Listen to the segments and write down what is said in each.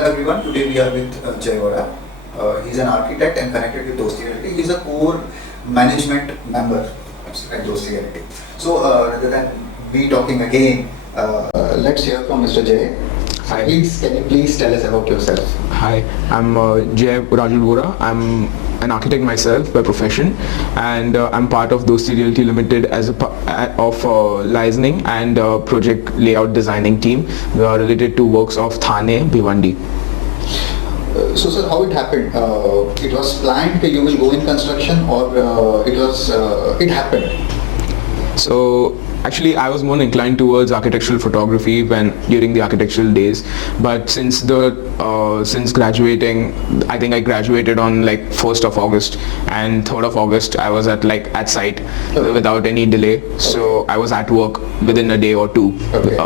Hello everyone, today we are with Jay Vora. He's an architect and connected with Dosti Realty. He's a core management member at Dosti Realty. So rather than me talking again, let's hear from Mr. Jay. Hi. Can you please tell us about yourself? Hi, I'm Jay Rajul Vora. I'm an architect myself by profession, and I'm part of Dosti Realty Limited as of licensing and project layout designing team. We are related to works of Thane, Bhiwandi. So sir, how it happened? It was planned that you will go in construction, or it happened? So actually, I was more inclined towards architectural photography during the architectural days. But since graduating, I think I graduated on like 1st of August, and 3rd of August I was at site without any delay. So I was at work within a day or two. Okay.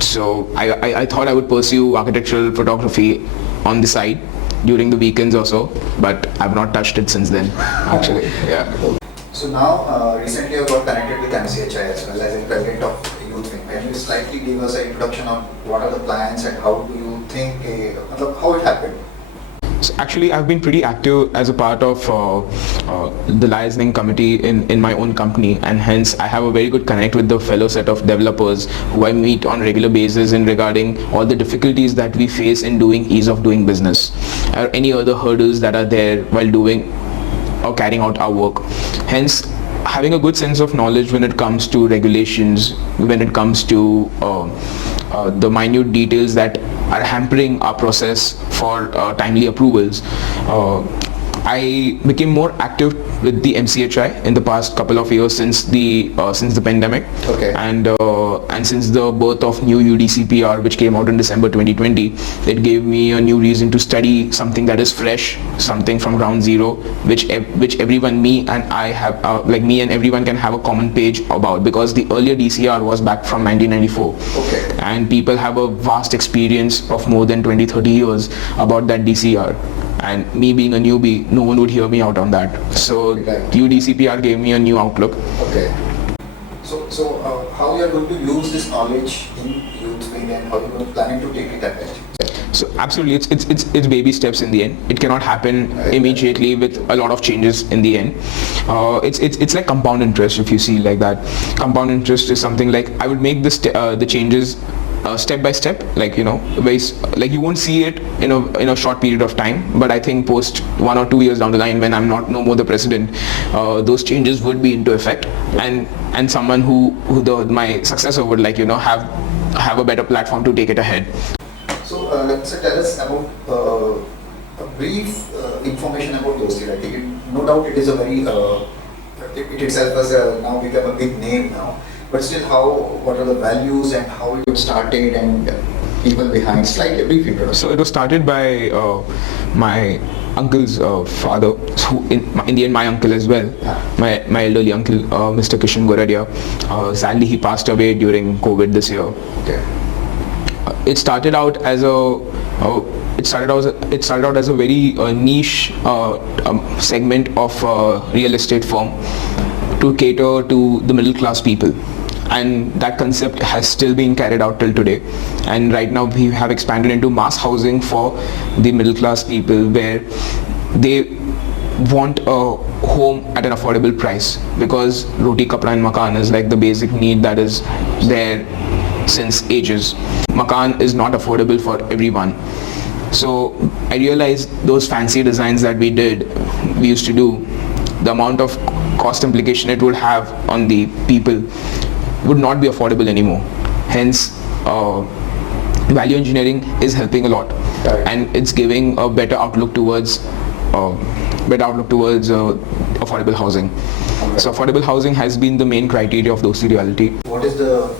So I thought I would pursue architectural photography on the side during the weekends or so, but I've not touched it since then. Actually, yeah. So now, recently I got connected with MCHI as well as a president of Youth Wing. Can you slightly give us an introduction on what are the plans and how do you think, how it happened? So actually, I've been pretty active as a part of the licensing committee in my own company, and hence I have a very good connect with the fellow set of developers who I meet on regular basis in regarding all the difficulties that we face in doing ease of doing business or any other hurdles that are there while doing or carrying out our work. Hence, having a good sense of knowledge when it comes to regulations, when it comes to the minute details that are hampering our process for timely approvals. I became more active with the MCHI in the past couple of years since the pandemic. Okay. And since the birth of new UDCPR, which came out in December 2020, it gave me a new reason to study something that is fresh, something from ground zero, which everyone, me and everyone can have a common page about, because the earlier DCR was back from 1994. Okay. And people have a vast experience of more than 20-30 years about that DCR. And me being a newbie, no one would hear me out on that. So UDCPR gave me a new outlook. Okay. So how you are going to use this knowledge in Youth Wing and how you are planning to take it ahead? So absolutely, it's baby steps in the end. It cannot happen immediately with a lot of changes in the end. It's like compound interest, if you see like that. Compound interest is something like I would make the changes step by step, like you won't see it in a short period of time, but I think post 1 or 2 years down the line, when I'm no more the president, those changes would be into effect, and someone who my successor would have a better platform to take it ahead. So let's tell us about a brief information about Dosti Realty. No doubt it is a very it itself has now become a big name now. But still, what are the values and how it started and people behind? Slightly brief introduction. So it was started by my uncle's father, who in the end my uncle as well, my elderly uncle, Mr. Kishan Goradia. Sadly, he passed away during COVID this year. Okay. It started out as a very niche segment of real estate firm to cater to the middle class people. And that concept has still been carried out till today, and right now we have expanded into mass housing for the middle class people, where they want a home at an affordable price, because roti, kapra and makan is like the basic need that is there since ages. Makan is not affordable for everyone. So I realized those fancy designs that we used to do, the amount of cost implication it would have on the people would not be affordable anymore. Hence, value engineering is helping a lot, and it's giving a better outlook towards affordable housing. Okay. So affordable housing has been the main criteria of Dosti Realty. What is the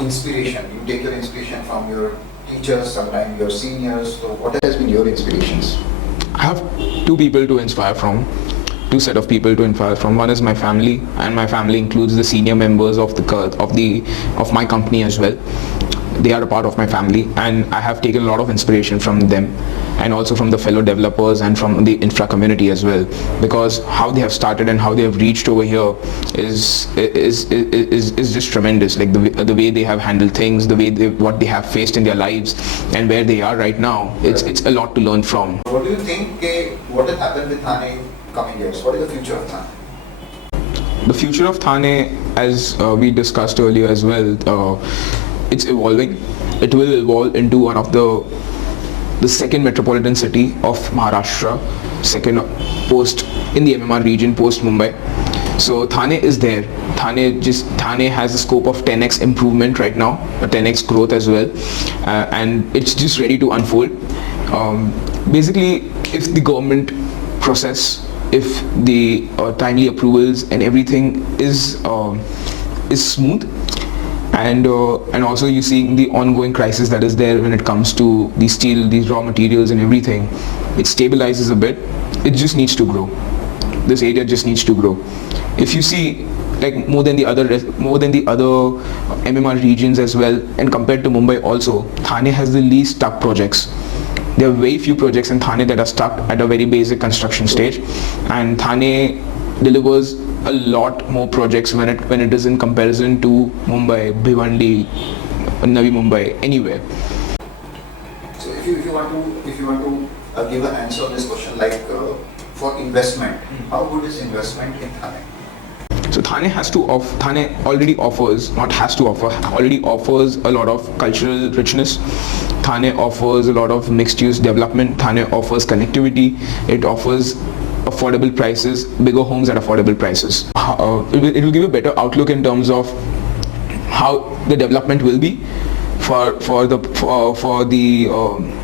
inspiration? You take your inspiration from your teachers, sometimes your seniors. So what has been your inspirations? I have two people to inspire from. Two set of people to inspire from. One is my family, and my family includes the senior members of my company as well. they are a part of my family, and I have taken a lot of inspiration from them, and also from the fellow developers and from the infra community as well, because how they have started and how they have reached over here is just tremendous. Like the way they have handled things, the way what they have faced in their lives, and where they are right now, it's a lot to learn from. What do you think, what will happen with Thane coming years? What is the future of Thane? The future of Thane, as we discussed earlier as well, it's evolving. It will evolve into one of the second metropolitan city of Maharashtra, second post in the MMR region post Mumbai. So Thane is there. Thane has a scope of 10x improvement right now, a 10x growth as well, and it's just ready to unfold. Basically, if the government process, if the timely approvals and everything is smooth, and also you see the ongoing crisis that is there when it comes to the steel, these raw materials and everything, it stabilizes a bit. It just needs to grow. This area just needs to grow. If you see, like more than the other MMR regions as well, and compared to Mumbai also, Thane has the least stuck projects. There are very few projects in Thane that are stuck at a very basic construction stage, and Thane delivers a lot more projects when it is in comparison to Mumbai, Bhiwandi, Navi Mumbai, anywhere. So if you want to give an answer on this question, like for investment, how good is investment in Thane? So Thane already offers a lot of cultural richness. Thane offers a lot of mixed-use development. Thane offers connectivity. It offers affordable prices, bigger homes at affordable prices. It will give a better outlook in terms of how the development will be for the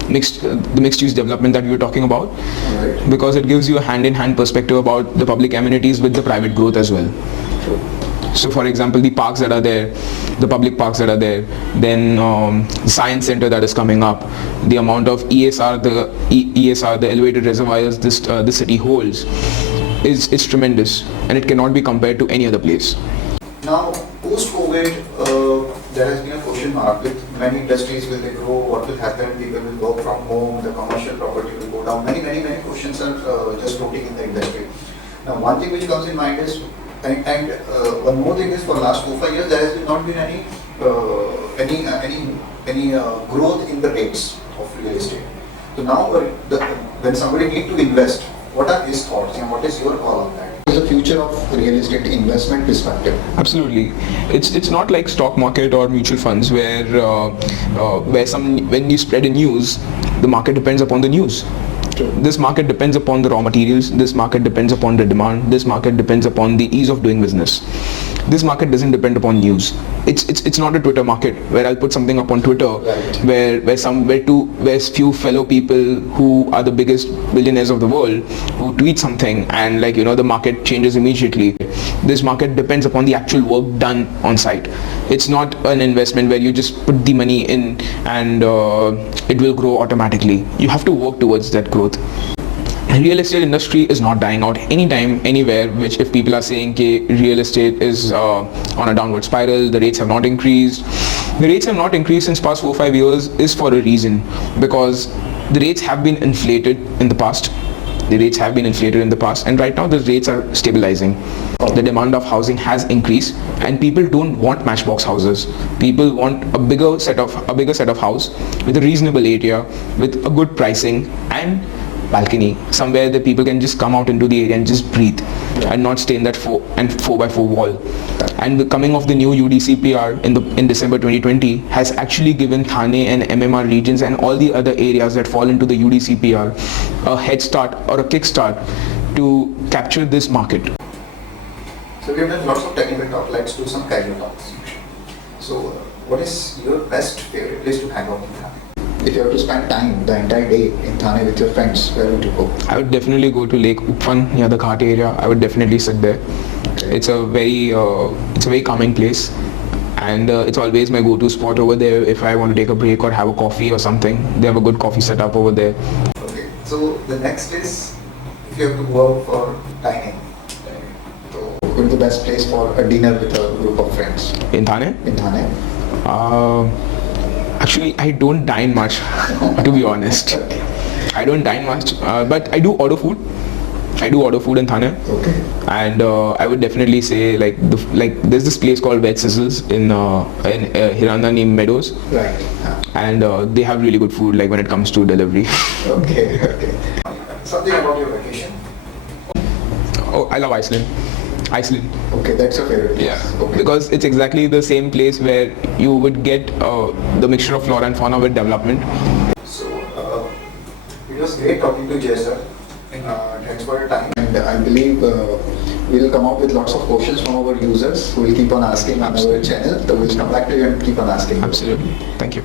mixed use development that we were talking about, Right. because it gives you a hand-in-hand perspective about the public amenities with the private growth as well. True. So for example, the parks that are there, the public parks that are there, then the science center that is coming up, the amount of ESR, the elevated reservoirs this city holds is tremendous, and it cannot be compared to any other place. Now, post-COVID, there has been a question mark with many industries. Will they grow? What will happen? People will work from home. The commercial property will go down. Many questions are just floating in the industry. Now, one thing which comes in mind is, and one more thing is, for last 4-5 years, there has not been any growth in the rates of real estate. So now, when somebody need to invest, what are his thoughts and what is your call on that? What is the future of real estate investment perspective? Absolutely, it's not like stock market or mutual funds where when you spread a news, the market depends upon the news. True. This market depends upon the raw materials. This market depends upon the demand. This market depends upon the ease of doing business. This market doesn't depend upon news. It's not a Twitter market where I'll put something up on Twitter, Right. where few fellow people who are the biggest billionaires of the world who tweet something, and the market changes immediately. This market depends upon the actual work done on site. It's not an investment where you just put the money in and it will grow automatically. You have to work towards that growth. Real estate industry is not dying out anytime, anywhere, which if people are saying that real estate is on a downward spiral, the rates have not increased. The rates have not increased since past 4-5 years is for a reason, because the rates have been inflated in the past. And right now the rates are stabilizing. The demand of housing has increased, and people don't want matchbox houses. People want a bigger set of house with a reasonable area, with a good pricing and balcony, somewhere that people can just come out into the area and just breathe, and not stay in that 4x4 wall. And the coming of the new UDCPR in December 2020 has actually given Thane and MMR regions and all the other areas that fall into the UDCPR a head start or a kick start to capture this market. So we have done lots of technical talk. Let's do some casual talks. So what is your best favorite place to hang out in Thane? If you have to spend time the entire day in Thane with your friends, where would you go? I would definitely go to Lake Upfan near the Ghat area. I would definitely sit there. Okay. It's a very calming place, and it's always my go-to spot over there if I want to take a break or have a coffee or something. They have a good coffee setup over there. Okay. So the next is, if you have to go out for dining, so what would be the best place for a dinner with a group of friends In Thane? in Thane? Actually, I don't dine much, to be honest. I don't dine much, but I do order food. I do order food in Thane. Okay. And I would definitely say like there's this place called Veg Sizzles in Hirana named Meadows, Right. and they have really good food like when it comes to delivery. Okay. Okay. Something about your vacation. Oh, I love Iceland. Iceland. Okay, that's your favorite place. Yeah, Okay. because it's exactly the same place where you would get the mixture of flora and fauna with development. So, it was great talking to Jay sir. Thanks for your time. And I believe we'll come up with lots of questions from our users who will keep on asking on our channel. So we'll come back to you and keep on asking. Absolutely. Thank you.